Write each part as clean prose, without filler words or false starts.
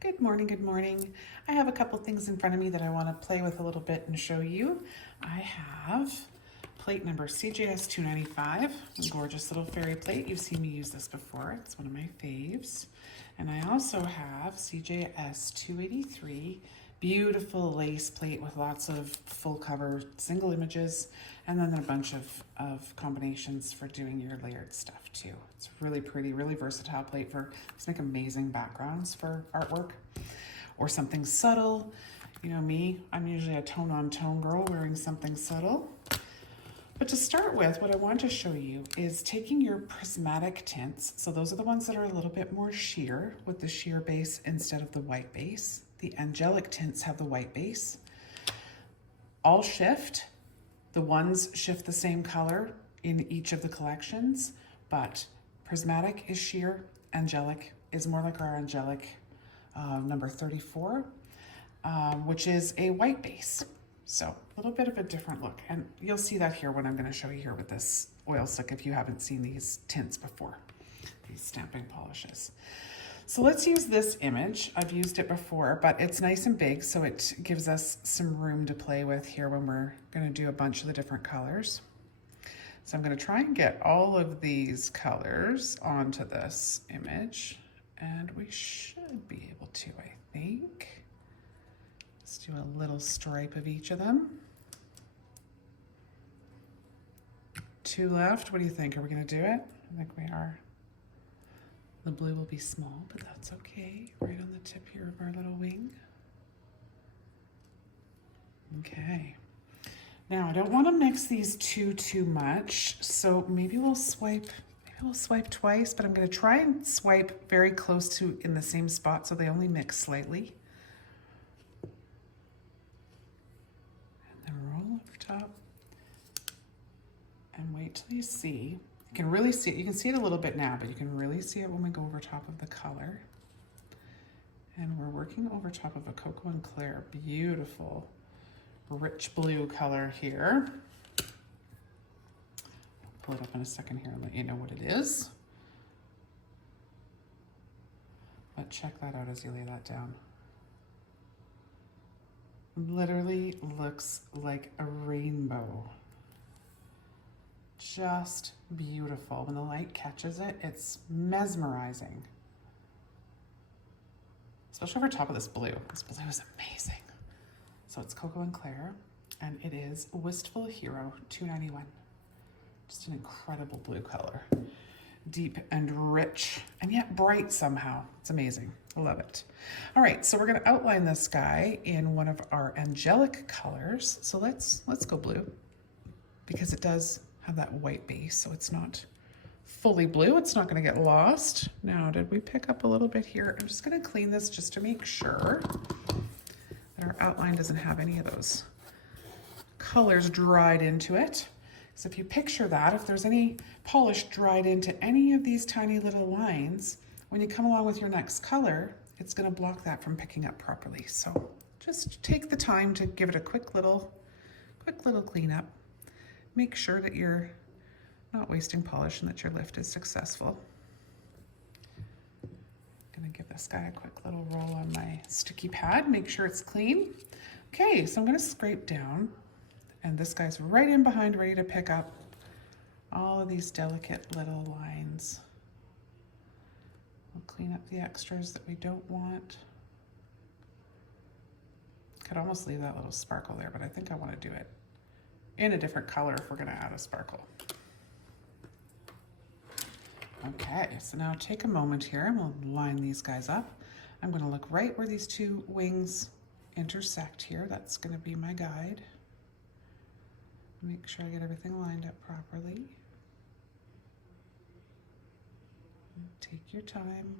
Good morning, good morning. I have a couple things in front of me that I want to play with a little bit and show you. I have plate number CJS 295, a gorgeous little fairy plate. You've seen me use this before. It's one of my faves. And I also have CJS 283, beautiful lace plate with lots of full cover single images, and then a bunch of combinations for doing your layered stuff too. It's really pretty, really versatile plate for, just make amazing backgrounds for artwork or something subtle. You know me, I'm usually a tone on tone girl wearing something subtle. But to start with, what I want to show you is taking your prismatic tints. So those are the ones that are a little bit more sheer with the sheer base instead of the white base. The angelic tints have the white base. All shift. The ones shift the same color in each of the collections, but prismatic is sheer, angelic is more like our angelic number 34, which is a white base. So a little bit of a different look. And you'll see that here when I'm going to show you here with this oil slick if you haven't seen these tints before, these stamping polishes. So let's use this image. I've used it before, but it's nice and big, so it gives us some room to play with here when we're going to do a bunch of the different colors. So I'm going to try and get all of these colors onto this image, and we should be able to, I think. Let's do a little stripe of each of them. 2 left. What do you think? Are we going to do it? I think we are. The blue will be small, but that's okay. Right on the tip here of our little wing. Okay. Now I don't want to mix these too much, so maybe we'll swipe twice, but I'm going to try and swipe very close to in the same spot so they only mix slightly. And then roll over top and wait till you see. You can really see it. You can see it a little bit now, but you can really see it when we go over top of the color. And we're working over top of a KoKo&Claire, beautiful, rich blue color here. I'll pull it up in a second here and let you know what it is. But check that out as you lay that down. Literally looks like a rainbow. Just beautiful. When the light catches it, it's mesmerizing. Especially over top of this blue. This blue is amazing. So it's KoKo&Claire, and it is Wistful Hero 291. Just an incredible blue color. Deep and rich, and yet bright somehow. It's amazing. I love it. All right, so we're gonna outline this guy in one of our angelic colors. So let's go blue, because it does have that white base, so it's not fully blue. It's not going to get lost. Now, did we pick up a little bit here? I'm just going to clean this just to make sure that our outline doesn't have any of those colors dried into it. So if you picture that, if there's any polish dried into any of these tiny little lines, when you come along with your next color, it's going to block that from picking up properly. So just take the time to give it a quick little cleanup. Make sure that you're not wasting polish and that your lift is successful. I'm gonna give this guy a quick little roll on my sticky pad, make sure it's clean. Okay, so I'm gonna scrape down, and this guy's right in behind, ready to pick up all of these delicate little lines. We'll clean up the extras that we don't want. Could almost leave that little sparkle there, but I think I wanna do it in a different color if we're gonna add a sparkle. Okay, so now take a moment here and we'll line these guys up. I'm gonna look right where these 2 wings intersect here. That's gonna be my guide. Make sure I get everything lined up properly. Take your time.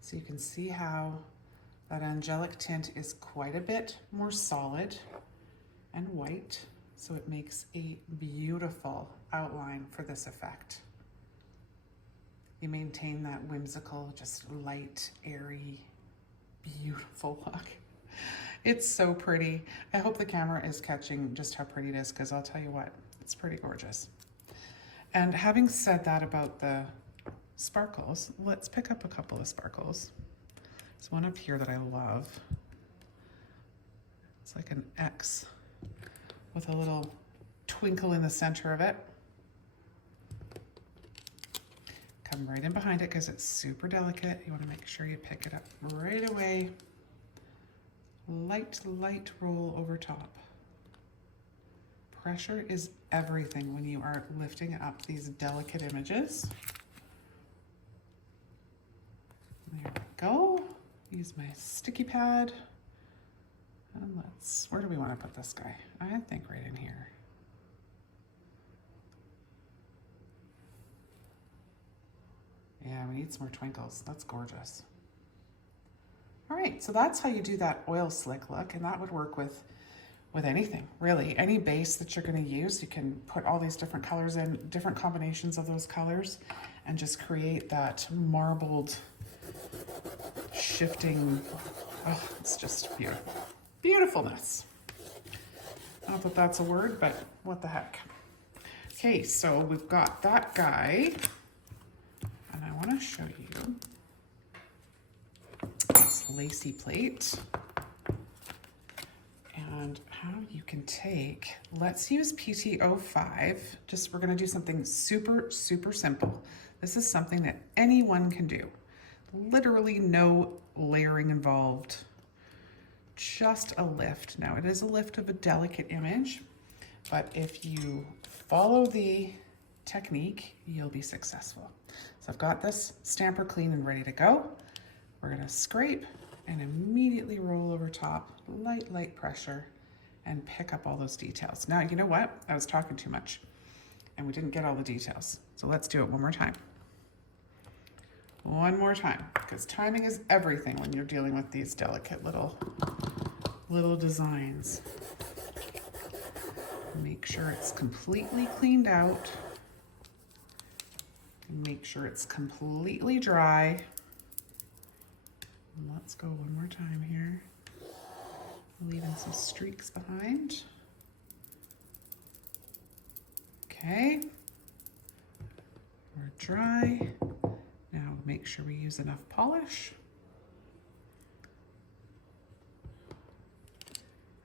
So you can see how that angelic tint is quite a bit more solid and white, so it makes a beautiful outline for this effect. You maintain that whimsical, just light, airy, beautiful look. It's so pretty. I hope the camera is catching just how pretty it is, because I'll tell you what, it's pretty gorgeous. And having said that about the sparkles, let's pick up a couple of sparkles. There's one up here that I love. It's like an X with a little twinkle in the center of it. Come right in behind it because it's super delicate. You want to make sure you pick it up right away. Light, light roll over top. Pressure is everything when you are lifting up these delicate images. There we go. Use my sticky pad. And let's, where do we want to put this guy? I think right in here. Yeah, we need some more twinkles. That's gorgeous. All right, so that's how you do that oil slick look, and that would work with anything, really. Any base that you're going to use, you can put all these different colors in, different combinations of those colors, and just create that marbled, shifting, oh, it's just beautiful. Beautifulness. Not that that's a word, but what the heck. Okay, so we've got that guy. And I want to show you this lacy plate and how you can take, let's use PT05. Just, we're going to do something super, super simple. This is something that anyone can do. Literally no layering involved, just a lift. Now it is a lift of a delicate image, but if you follow the technique, you'll be successful. So I've got this stamper clean and ready to go. We're gonna scrape and immediately roll over top, light, light pressure, and pick up all those details. Now, you know what? I was talking too much and we didn't get all the details. So let's do it one more time. One more time, because timing is everything when you're dealing with these delicate little designs. Make sure it's completely cleaned out. Make sure it's completely dry. And let's go one more time here. Leaving some streaks behind. Okay. We're dry. Now make sure we use enough polish.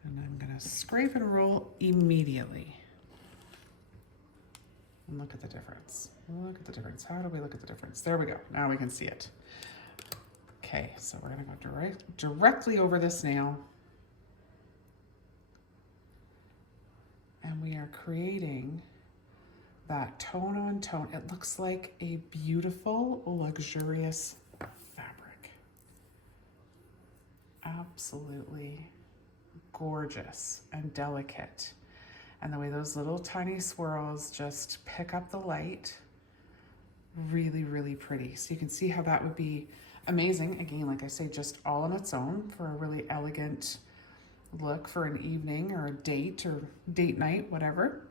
And I'm gonna scrape and roll immediately. And look at the difference. Look at the difference. How do we look at the difference? There we go. Now we can see it. Okay, so we're gonna go directly over this nail. And we are creating that tone on tone. It looks like a beautiful, luxurious fabric. Absolutely gorgeous and delicate. And the way those little tiny swirls just pick up the light, really, really pretty. So you can see how that would be amazing. Again, like I say, just all on its own for a really elegant look for an evening or a date or date night, whatever.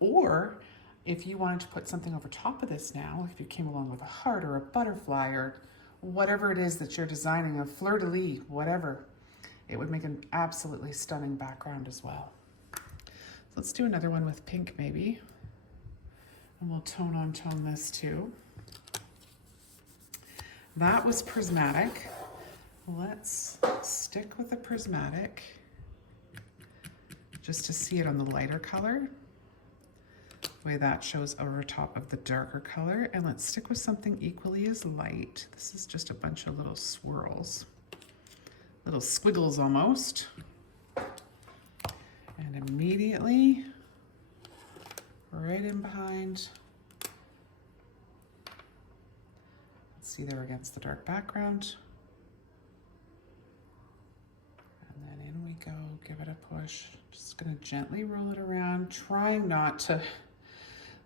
Or if you wanted to put something over top of this now, if you came along with a heart or a butterfly or whatever it is that you're designing, a fleur-de-lis, whatever, it would make an absolutely stunning background as well. Let's do another one with pink maybe. And we'll tone on tone this too. That was Prismatic. Let's stick with the Prismatic just to see it on the lighter color. The way that shows over top of the darker color. And let's stick with something equally as light. This is just a bunch of little swirls. Little squiggles almost. And immediately, right in behind. Let's see there against the dark background. And then in we go, give it a push. Just gonna gently roll it around, trying not to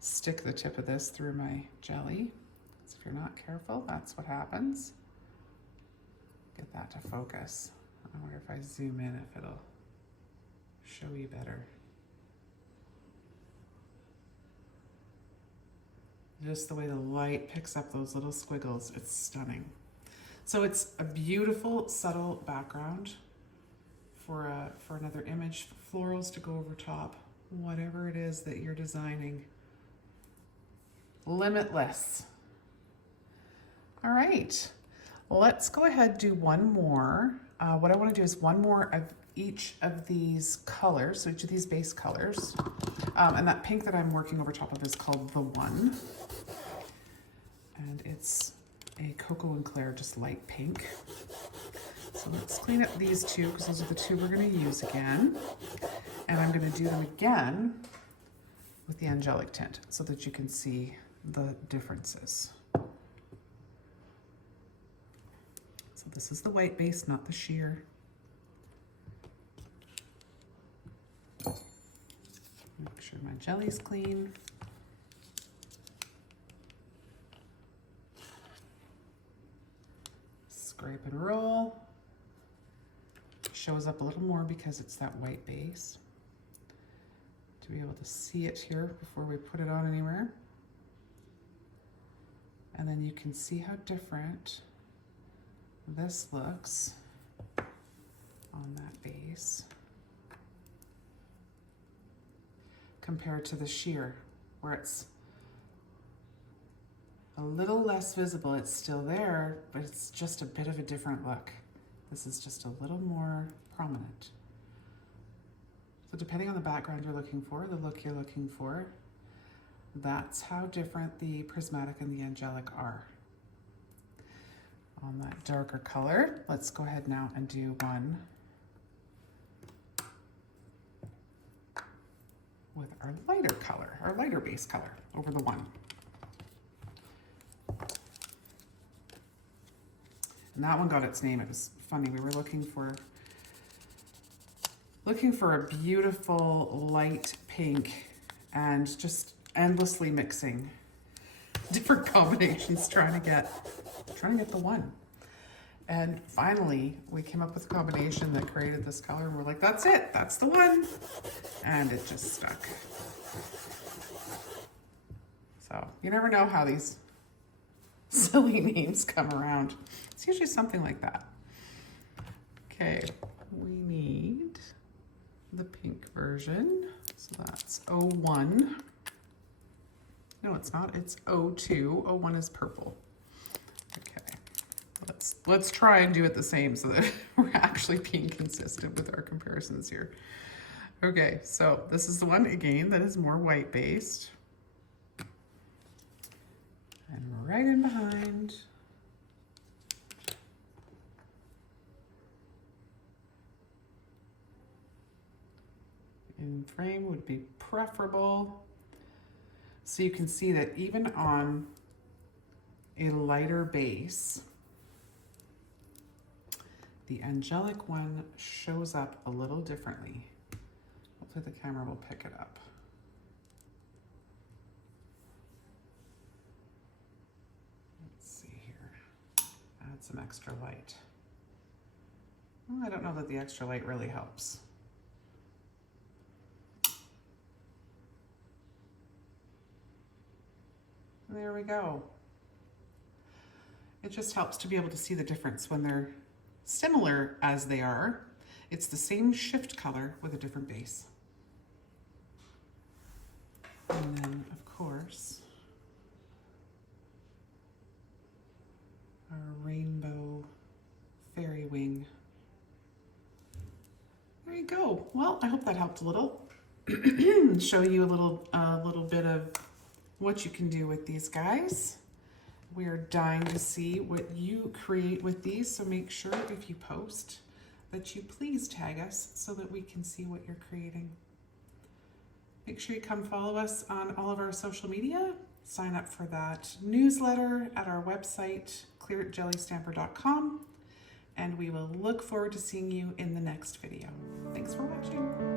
stick the tip of this through my jelly. Because if you're not careful, that's what happens. Get that to focus. I wonder if I zoom in, if it'll show you better. Just the way the light picks up those little squiggles, it's stunning. So it's a beautiful, subtle background for another image, florals to go over top, whatever it is that you're designing. Limitless. All right, let's go ahead and do one more. What I want to do is one more of each of these colors, so each of these base colors. And that pink that I'm working over top of is called The One. And it's a KoKo&Claire, just light pink. So let's clean up these two because those are the two we're going to use again. And I'm going to do them again with the angelic tint so that you can see the differences. So this is the white base, not the sheer. Make sure my jelly's clean. Scrape and roll. Shows up a little more because it's that white base. To be able to see it here before we put it on anywhere. And then you can see how different this looks on that base compared to the sheer, where it's a little less visible. It's still there, but it's just a bit of a different look. This is just a little more prominent. So depending on the background you're looking for, the look you're looking for, that's how different the prismatic and the angelic are. On that darker color, let's go ahead now and do one with our lighter color, our lighter base color over the one. And that one got its name. It was funny. We were looking for a beautiful light pink and just endlessly mixing different combinations, trying to get the one. And finally, we came up with a combination that created this color, and we're like, that's it, that's the one. And it just stuck. So you never know how these silly names come around. It's usually something like that. Okay, we need the pink version. So that's 01. No, it's not, it's 02. 01 is purple. Okay, let's try and do it the same so that we're actually being consistent with our comparisons here. Okay, so this is the one, again, that is more white based. And right in behind. In frame would be preferable. So you can see that even on a lighter base, the angelic one shows up a little differently. Hopefully the camera will pick it up. Let's see here. Add some extra light. Well, I don't know that the extra light really helps. There we go. It just helps to be able to see the difference when they're similar as they are. It's the same shift color with a different base. And then, of course, our rainbow fairy wing. There you go. Well, I hope that helped a little. Show you a little bit of what you can do with these guys. We are dying to see what you create with these, so make sure if you post that you please tag us so that we can see what you're creating. Make sure you come follow us on all of our social media. Sign up for that newsletter at our website, clearjellystamper.com, and we will look forward to seeing you in the next video. Thanks for watching.